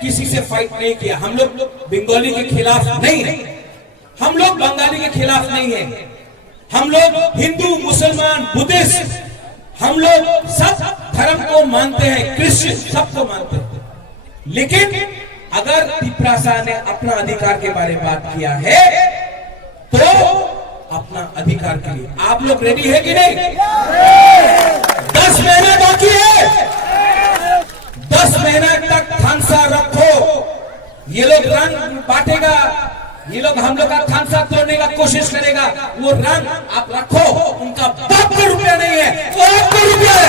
किसी से फाइट नहीं किया। हम लोग बंगाली के खिलाफ नहीं है, हम लोग बंगाली के खिलाफ नहीं है। हम लोग हिंदू, मुसलमान, बुद्धिस्ट, हम लोग सब धर्म को मानते हैं, क्रिश्चियन सबको मानते हैं। लेकिन अगर तिपरासा ने अपना अधिकार के बारे में बात किया है तो अपना अधिकार के लिए आप लोग रेडी है कि नहीं? 10 महीना बाकी है, 10 महीना तक थानसा रखो। ये लोग रंग बांटेगा, ये लोग हम लोग का थानसा तोड़ने का कोशिश करेगा, वो रंग आप रखो। उनका बाप को रुपया नहीं है, वो आपको रुपया है।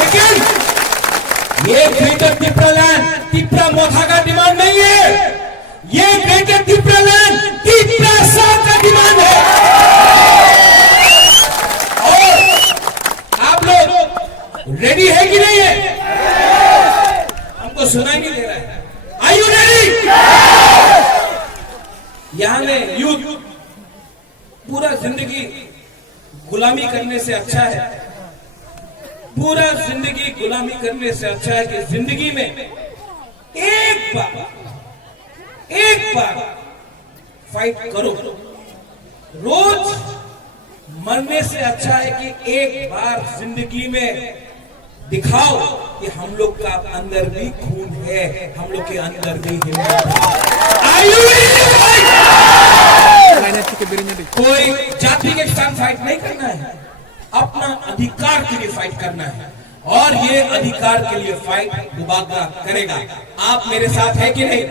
लेकिन ये ग्रेटर तिपरालैंड तिपरा मोथा का डिमांड नहीं है, ये ग्रेटर तिपरालैंड तिपरासा का डिमांड है। और आप लोग रेडी है कि नहीं है? हमको सुनाई नहीं दे रहा है। Are you ready? यहां में यूथ पूरा जिंदगी गुलामी करने से अच्छा है, पूरा जिंदगी गुलामी करने से अच्छा है कि जिंदगी में एक बार फाइट करो। रोज मरने से अच्छा है कि एक बार जिंदगी में दिखाओ कि हम लोग का अंदर भी खून है, हम लोग के अंदर भी हिम्मत है। कोई जाति के साथ फाइट नहीं करना है, अपना अधिकार के लिए फाइट करना है। और ये अधिकार के लिए फाइट बुबागरा करेगा। आप मेरे साथ है कि नहीं?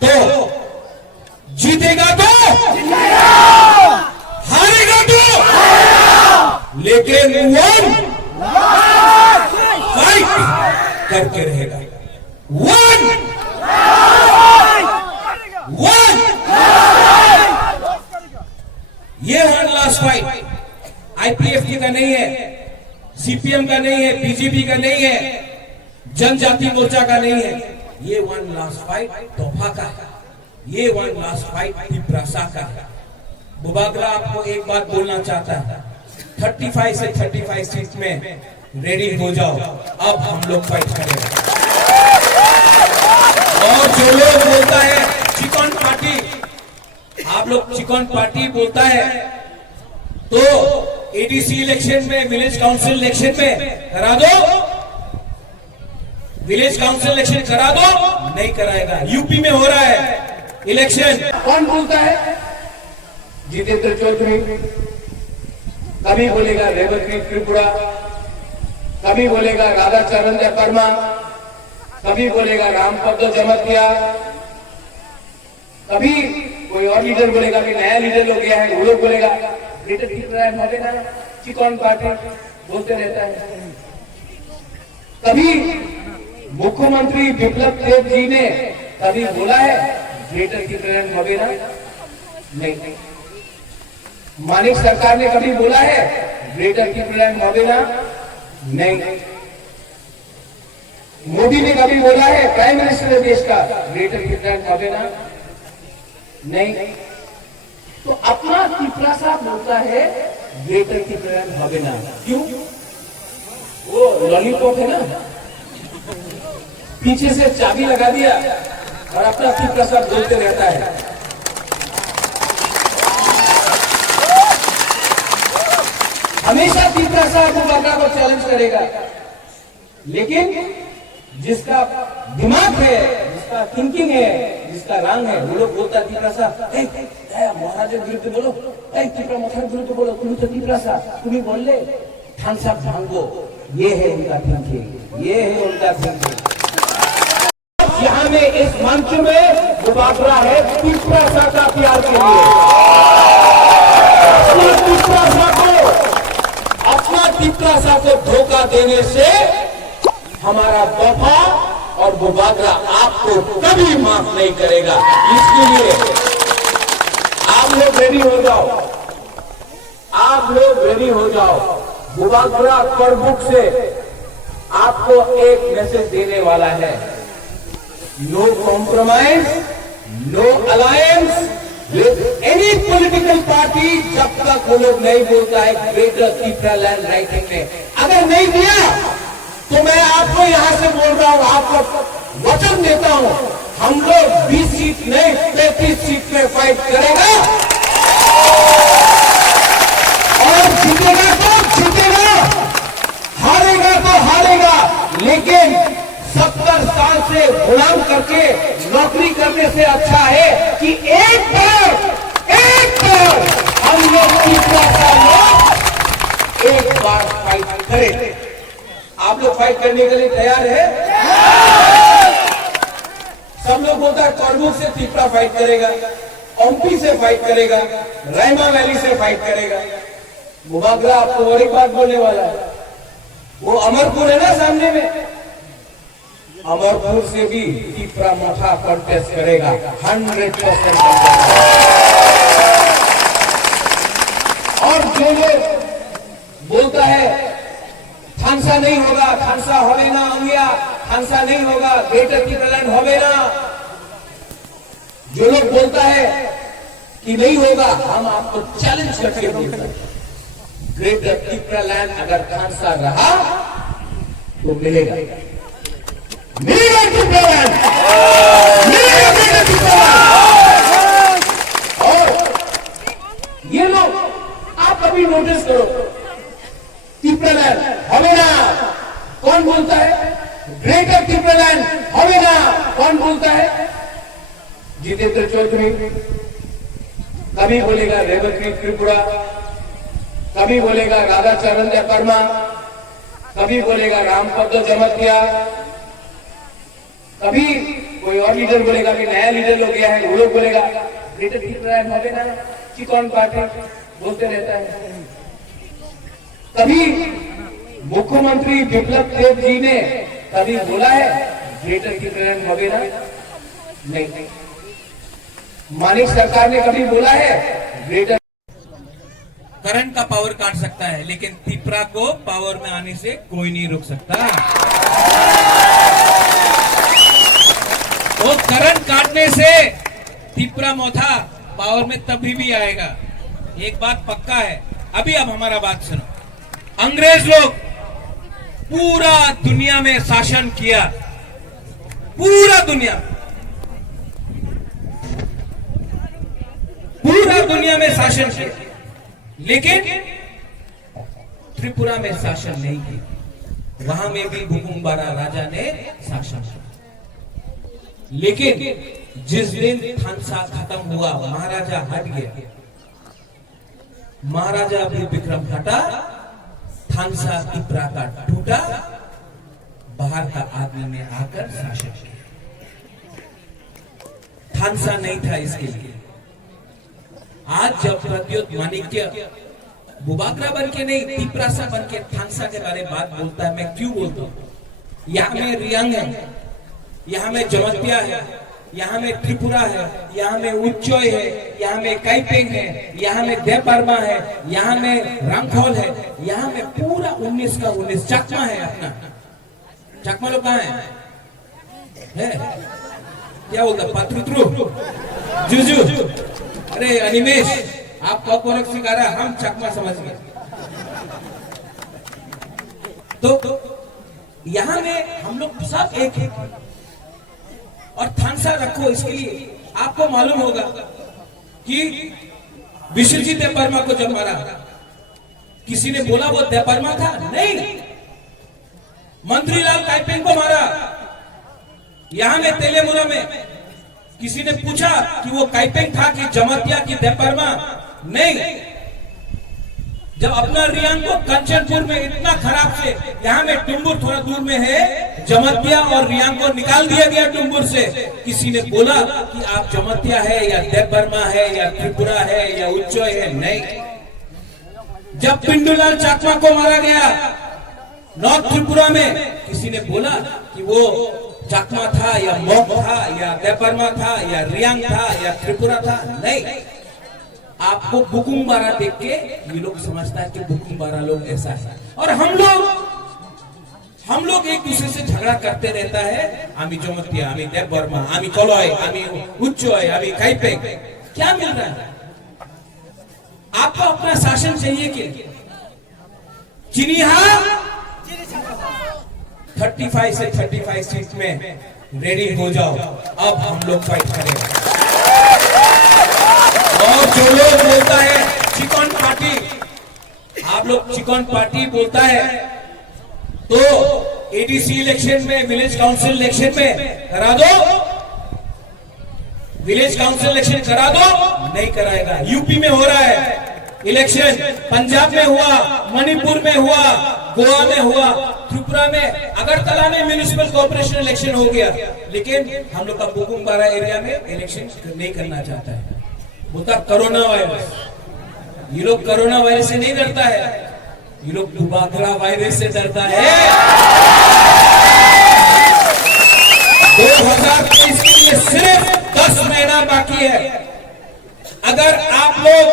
तो जीतेगा तो हारेगा तो, लेकिन फाइट करके रहेगा। वन ये वन लास्ट फाइट आईपीएफ का नहीं है, सीपीएम का नहीं है, बीजेपी का नहीं है, जनजाति मोर्चा का नहीं है। ये वन लास्ट फाइट तोहफा का है, ये वन लास्ट फाइट तिपरासा का है। बुबागरा आपको एक बात बोलना चाहता है, 35 से 35 सीट में रेडी हो जाओ, अब हम लोग फाइट करेंगे। और जो लोग बोलता है चिकन पार्टी, आप लोग चिकन पार्टी बोलता है तो एडीसी इलेक्शन में, विलेज काउंसिल इलेक्शन में करा दो, विलेज काउंसिल इलेक्शन करा दो, नहीं कराएगा। यूपी में हो रहा है इलेक्शन, कौन बोलता है? जितेंद्र चौधरी। कभी बोलेगा रेवती त्रिपुरा, कभी बोलेगा राधा चरण वर्मा, कभी बोलेगा रामपद जमतिया, कभी कोई और लीडर बोलेगा कि नया लीडर हो गया है, वो लोग बोलेगा ग्रेटर तिपरालैंड होगा ना, चिकन पार्टी बोलते रहता है। कभी मुख्यमंत्री बिप्लब देव जी ने कभी बोला है ग्रेटर तिपरालैंड होगा ना? नहीं। मानिक सरकार ने कभी बोला है ग्रेटर तिपरालैंड होगा ना? नहीं। मोदी ने कभी बोला है, प्राइम मिनिस्टर देश का, ग्रेटर तिपरालैंड होगा ना? नहीं। तो अपना तिपरासा बोलता है ग्रेटर तिपरालैंड होगा ना। क्यों? वो लॉलीपॉप है ना, पीछे से चाबी लगा दिया और अपना तिपरासा बोलते रहता है। हमेशा तिपरासा बुबागरा को चैलेंज करेगा, लेकिन जिसका दिमाग है, जिसका थिंकिंग है, जिसका रंग है, वो लोग बोलता है तिपरासा महाराज विरुद्ध बोलो, तिपरा महाराज विरुद्ध बोलो, तुम तो तिपरासा, तुम्हें बोल ले थानसा भांगो। ये है उनका थिंकिंग, ये है उनका थिंकिंग। यहाँ में इस मंच में बुबागरा है तिपरासा का प्यार के लिए। अपना तिपरासा को धोखा देने से हमारा तोहफा और बुबागरा आपको कभी माफ नहीं करेगा। इसके लिए आप लोग रेडी हो जाओ, आप लोग रेडी हो जाओ। बुबागरा प्रमुख से आपको एक मैसेज देने वाला है, no compromise, no alliance with any political party, जब तक वो लोग नहीं बोलता है ग्रेटर तिपरालैंड राइटिंग में। अगर नहीं दिया तो मैं आपको यहां से बोल रहा हूं, आपको वचन देता हूं, हम लोग 20 सीट नहीं 35 सीट में फाइट करेगा और जीतेगा तो जीतेगा, हारेगा तो हारेगा। लेकिन 70 साल से गुलाम करके नौकरी करने से अच्छा है कि एक बार हम लोग एक बार फाइट करें। आप लोग फाइट करने के लिए तैयार है? सब लोग बोलता है करबूक से तिपरा फाइट करेगा, ओमपी से फाइट करेगा, रायमा वैली से फाइट करेगा। मुबागरा आपको और एक बात बोलने वाला है, वो अमरपुर है ना सामने में, अमरपुर से भी तिपरा मोथा कंटेस्ट करेगा 100%। और जो लोग बोलता है थानसा नहीं होगा, थानसा होवे ना अंगिया, थानसा नहीं होगा, ग्रेटर तिपरालैंड होवे ना, जो लोग बोलता है कि नहीं होगा, हम आपको चैलेंज करके बोलते हैं, ग्रेटर तिपरालैंड अगर थानसा रहा तो मिलेगा, मिलेगा तिपरालैंड, मिलेगा ग्रेटर तिपरालैंड। और ये लोग आप अभी नोटिस करो, तिपरालैंड हमेना कौन बोलता है, ग्रेटर तिपरालैंड हमेना कौन बोलता है, जितेंद्र चौधरी कभी बोलेगा रेवती त्रिपुरा, कभी बोलेगा राधा चरण वर्मा, कभी बोलेगा रामपद जमतिया, कभी कोई और लीडर बोलेगा कि नया लीडर हो गया है, वो लोग बोलेगा ग्रेटर तिपरालैंड हमेना की कौन पार्टी बोलते रहता है। कभी मुख्यमंत्री बिप्लब देव जी ने कभी बोला है ग्रेटर तिपरालैंड वगैरह नहीं, मानिक सरकार ने कभी बोला है ग्रेटर। करंट का पावर काट सकता है, लेकिन तिपरा को पावर में आने से कोई नहीं रोक सकता। वो करंट काटने से तिपरा मोथा पावर में तभी भी आएगा, एक बात पक्का है। अभी अब हमारा बात सुनो, अंग्रेज लोग पूरा दुनिया में शासन किया, पूरा दुनिया में शासन किया, लेकिन त्रिपुरा में शासन नहीं किया। वहां में भी बुकुम्बारा राजा ने शासन किया, लेकिन जिस दिन थानसा खत्म हुआ, महाराजा हट गया, महाराजा भी विक्रम हटा, थानसा तिपरा का टूटा, बाहर का आदमी ने आकर शासन किया। थानसा नहीं था इसके लिए। आज जब प्रद्योत माणिक्य बुबागरा बन के नहीं, तिपरा सा बन के थानसा के बारे में बात बोलता है, मैं क्यों बोलता हूं? यहाँ में रियांग है, यहाँ में जमतिया है, यहाँ में त्रिपुरा है, यहाँ में उच्चोय है, यहाँ में काइपेंग है, यहाँ में देवबर्मा है, यहाँ में रंगखोल है, यहाँ में पूरा 19 का 19 चकमा है। अपना चकमा लोग कहाँ है? क्या बोलता पत्रुत्रु जुजू, अरे अनिमेश आप कॉकवरक सिखा रहा, हम चकमा समझ गए। तो यहाँ में हम लोग सब एक है, और थानसा रखो इसके लिए। आपको मालूम होगा कि विश्वजीत देवबर्मा को जब मारा, किसी ने बोला वो देवबर्मा था? नहीं, मंत्रीलाल काइपेंग को मारा। यहां में तेलेमुरा में किसी ने पूछा कि वो काइपेंग था कि जमतिया की देवबर्मा? नहीं। जब अपना रियांग को कंचनपुर में इतना खराब से, यहाँ में टुम्बुर थोड़ा दूर में है, जमतिया और रियांग को निकाल दिया गया टुम्बुर से। किसी ने बोला कि आप जमतिया है या देवबर्मा है या त्रिपुरा है या उच्चोय है? नहीं। जब पिंडूलाल चाकमा को मारा गया नॉर्थ त्रिपुरा में, किसी ने बोला कि वो चाकमा था या मोक था या देवबर्मा था या रियांग था या त्रिपुरा था? नहीं। आपको बुकुम्बारा देख के ये लोग समझता है कि बुकुम्बारा लोग ऐसा है। और हम लोग एक दूसरे से झगड़ा करते रहता है, आमी जमतिया, आमी देवबर्मा, आमी कलॉय, आमी उच्चोय, आमी काइपेंग। क्या मिल रहा है? आपको अपना शासन चाहिए कि चिनिहा 35 से 35 सीट में रेडी हो जाओ, अब हम लोग फाइट करेंगे। और जो लोग बोलता है चिकन पार्टी, आप लोग चिकन पार्टी बोलता है, तो एडीसी इलेक्शन में, विलेज काउंसिल इलेक्शन में करा दो, विलेज काउंसिल इलेक्शन करा दो, नहीं कराएगा। यूपी में हो रहा है इलेक्शन, पंजाब में हुआ, मणिपुर में हुआ, गोवा में हुआ, त्रिपुरा में, अगरतला में म्यूनिसिपल कॉर्पोरेशन इलेक्शन हो गया, लेकिन हम लोग का बुकुमबारा एरिया में इलेक्शन नहीं करना चाहता है। बोलता कोरोना वायरस, ये लोग कोरोना वायरस से नहीं डरता है, ये लोग दुबागरा वायरस से डरता है। 2023 के लिए सिर्फ 10 महीना बाकी है। अगर आप लोग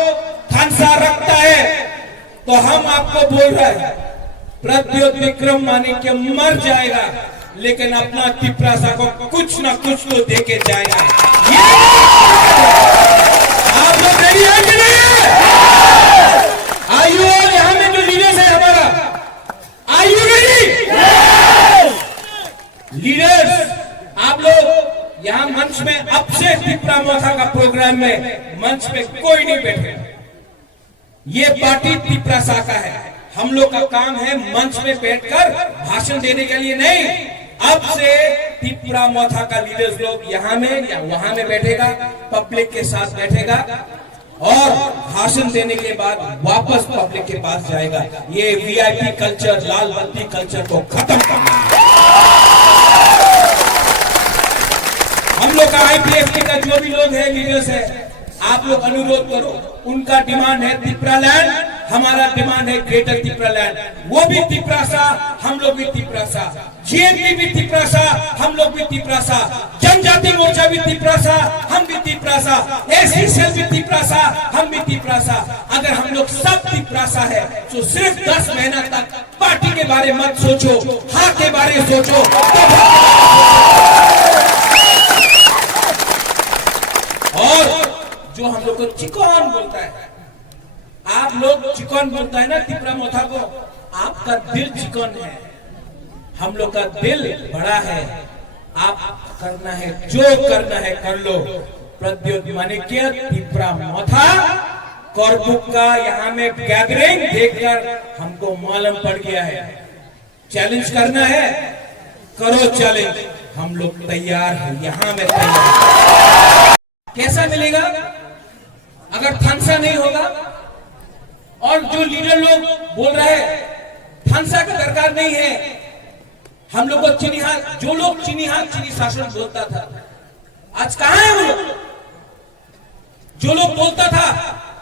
थानसा रखता है तो हम आपको बोल रहे हैं, प्रद्योत विक्रम माणिक्य मर जाएगा, लेकिन अपना तिपरासा को कुछ ना कुछ तो देके जाएगा। आप लोग रेडी है कि नहीं है? आयु, और यहां में जो लीडर्स है हमारा, आयु रेडी? लीडर्स, आप लोग यहां मंच में, अब से तिपरा मोथा का प्रोग्राम में मंच पे कोई नहीं बैठे। ये पार्टी तिपरासा का है, हम लोग का काम है मंच में बैठकर भाषण देने के लिए नहीं। अब से तिपरा मोथा का लीडर्स लोग यहाँ में या वहां में बैठेगा, पब्लिक के साथ बैठेगा और भाषण देने के बाद वापस पब्लिक के पास जाएगा। ये वीआईपी कल्चर, लाल बत्ती कल्चर को खत्म करना है। हम लोग का आईपीएफटी का जो भी लोग है, लीडर्स है, आप लोग अनुरोध करो, उनका डिमांड है तिपरा लैंड, हमारा डिमांड है ग्रेटर तिपरा लैंड। वो भी तिपरासा, हम लोग भी तिपरासा, जीएनपी भी तिपरासा, हम लोग भी तिपरासा, जनजाति मोर्चा भी तिपरासा, हम भी तिपरासा, एससी सेल भी तिपरासा, हम भी तिपरासा। अगर हम लोग सब तिपरासा है तो सिर्फ 10 महीना तक पार्टी के बारे मत सोचो, हाँ के बारे सोचो। और जो हम लोग को चिकन बोलता है, आप लोग चिकन बोलता है ना तिपरा मोथा को, आपका दिल चिकन है, हम लोग का दिल बड़ा है। आप करना है, जो करना है कर लो। प्रद्योत माणिक्य, तिपरा मोथा, कॉर्बुक का यहाँ में गैदरिंग देखकर हमको मालूम पड़ गया है। चैलेंज करना है, करो चैलेंज, हम लोग तैयार हैं, यहाँ में तैयार। कैसा मिलेगा अगर थानसा नहीं होगा? और जो लीडर लोग बोल रहे हैं थानसा का दरकार नहीं है, हम लोग को चीनी शासन बोलता था, आज कहां है वो लोग? जो लोग बोलता था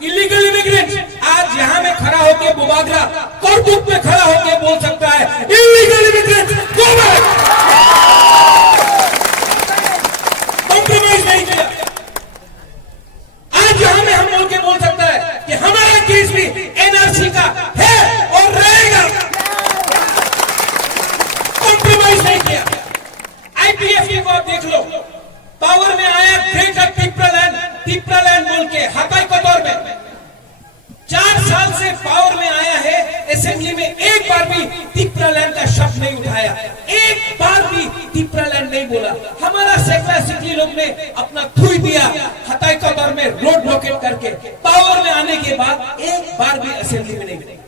इलीगल इमिग्रेंट, आज यहां में खड़ा होकर बुबागरा कोर्टुक में खड़ा होकर बोल सकता है illegal immigrant go back. Compromise नहीं किया। आज यहां में हम बोल के बोल सकता है कि हमारा केस भी एनआरसी का है और रहेगा। कॉम्प्रोमाइज नहीं किया। आईपीएफटी को आप देख लो, पावर में आया ग्रेटर तिपरा लैंड बोल के हकाई को दौर में 4 साल से पावर में आया है, असेंबली में एक बार भी तिपरा लैंड का शब्द नहीं उठाया, एक बार भी तिपरा लैंड नहीं बोला। हमारा सैकड़ा सिटी लोग ने अपना थूई दिया हताई का दौर में रोड ब्लॉकेट करके, पावर में आने के बाद एक बार भी असेंबली में नहीं।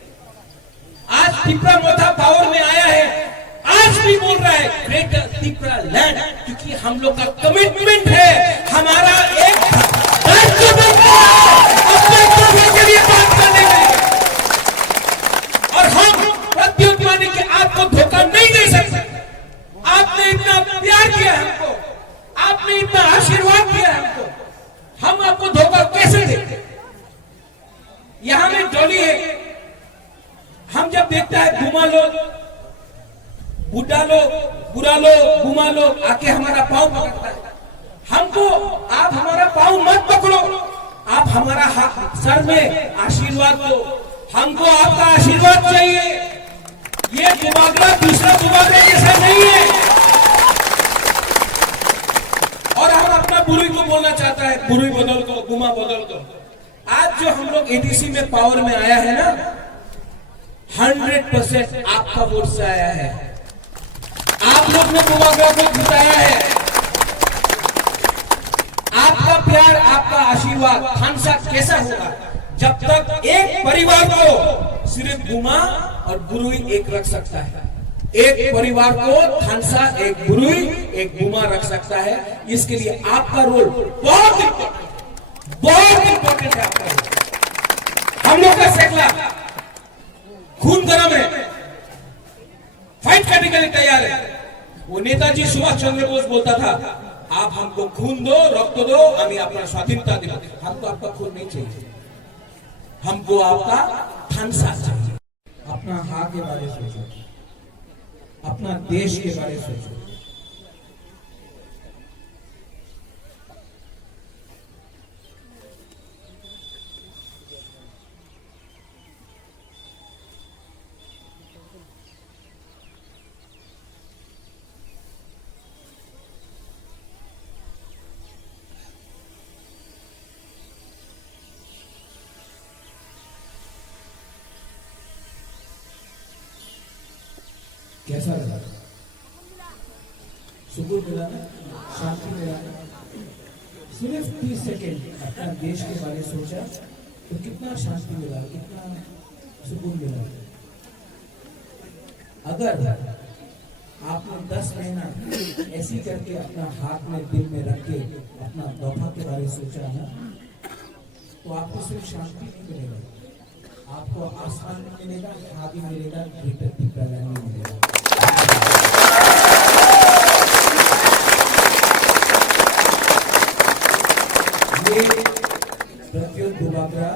आज तिपरा मोथा पावर में आया है, आज भी बोल रहा है ग्रेटर तिपरा लैंड, क्योंकि हम लोग का कमिटमेंट है, हमारा एक के लिए बात करने के, और हम प्रद्योत माणिक्य आपको धोखा नहीं दे सकते। आपने इतना प्यार किया हमको, आपने इतना आशीर्वाद दिया हमको, हम आपको धोखा कैसे दें? यहां में डोली है, हम जब देखता है घुमा लो, बुढ़ा लो, बुरा लो, घुमा लो, आके हमारा पांव पकड़ता है। हमको आप हमारा पांव मत पकड़ो, आप हमारा सर में आशीर्वाद दो, हमको आपका आशीर्वाद चाहिए। ये दुबागरा दूसरा दुबागरा जैसा नहीं है। और हम अपना बुरुई को बोलना चाहता है, बुरुई बदल दो, गुमा बदल दो। आज जो हम लोग एडीसी में पावर में आया है ना, 100% आपका वोट से आया है। आप लोग ने बुबागरा को जिताया है। आपका प्यार, आपका आशीर्वाद खानसा कैसा होगा जब तक एक परिवार को सिर्फ बुमा और बुरुई एक रख सकता है। एक परिवार को खानसा, एक बुरुई, एक बुमा रख सकता है। इसके लिए आपका रोल बहुत इंपॉर्टेंट है। आपका रोल, हम लोग का सेकला खून गरम है, फाइट करने के लिए तैयार है। वो नेताजी सुभाष चंद्र बोस बोलता था, आप हमको खून दो, रक्त दो, हमें अपना स्वाधीनता दो। हमको आपका खून नहीं चाहिए, हमको आपका खानसा चाहिए। अपना हाँ के बारे में सोचो, अपना देश के बारे में सोचो। कैसा लगा? सुकून मिला ना, शांति मिला ना। सिर्फ 30 सेकेंड अपना देश के बारे में सोचा तो कितना शांति मिला, कितना सुकून मिला। अगर आपने 10 महीना ऐसी करके अपना हाथ में दिल में रख के अपना तोहफा के बारे में सोचा ना, तो आपको सिर्फ शांति नहीं मिलेगा, आपको आसमान में मिलेगा, खादी मिलेगा, मिलेगा। ये प्रत्युत बुबागरा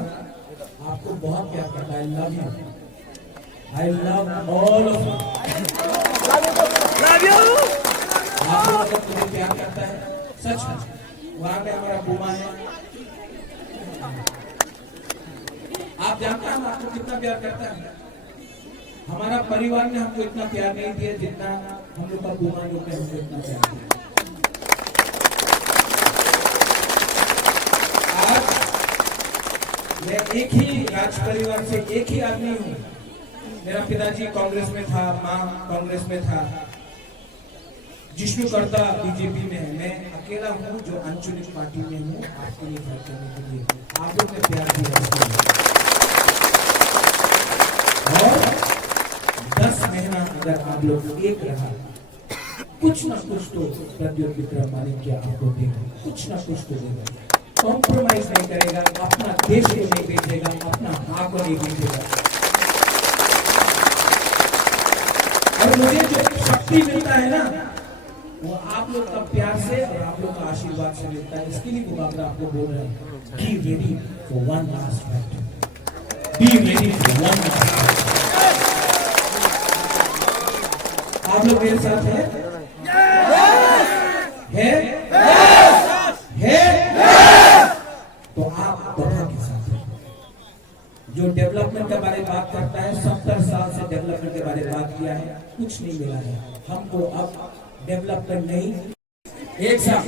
आपको बहुत प्यार करता है। I love you, I love all of you. आप लोग अगर मुझे प्यार करता है सच में, वहां पे हमारा बुमा है। आप जानते हैं हम आपको कितना प्यार करता है। हमारा परिवार ने हमको इतना प्यार नहीं दिया जितना हम लोग का बुमा लोग ने हमको इतना प्यार दिया। आज मैं एक ही राज परिवार से एक ही आदमी हूँ। मेरा पिताजी कांग्रेस में था, माँ कांग्रेस में था, जिष्णु करता बीजेपी में है। मैं अकेला हूँ जो अनचुनित पार्टी में हूँ आपके लिए फाइट करने के लिए। आप लोग ने प्यार दिया और 10 महीना अगर आप लोग एक रहा, कुछ ना कुछ तो प्रद्युत विक्रम मानिक आपको देगा, कुछ ना कुछ तो देगा। कॉम्प्रोमाइज नहीं करेगा, अपना देश को नहीं बेचेगा, अपना हाँ को नहीं बेचेगा। और मुझे जो शक्ति मिलता है ना, वो आप लोग का प्यार से और आप लोग का आशीर्वाद से मिलता है। इसके लिए बुबागरा आपको बोल रहे हैं, be ready for one last fight, be ready for one last fight. आप लोग मेरे साथ हैं? तो आप दोनों के साथ हैं। जो डेवलपमेंट के बारे में बात करता है, 70 साल से डेवलपमेंट के बारे में बात किया है, कुछ नहीं मिला है हमको। अब डेवलपमेंट नहीं, एक साथ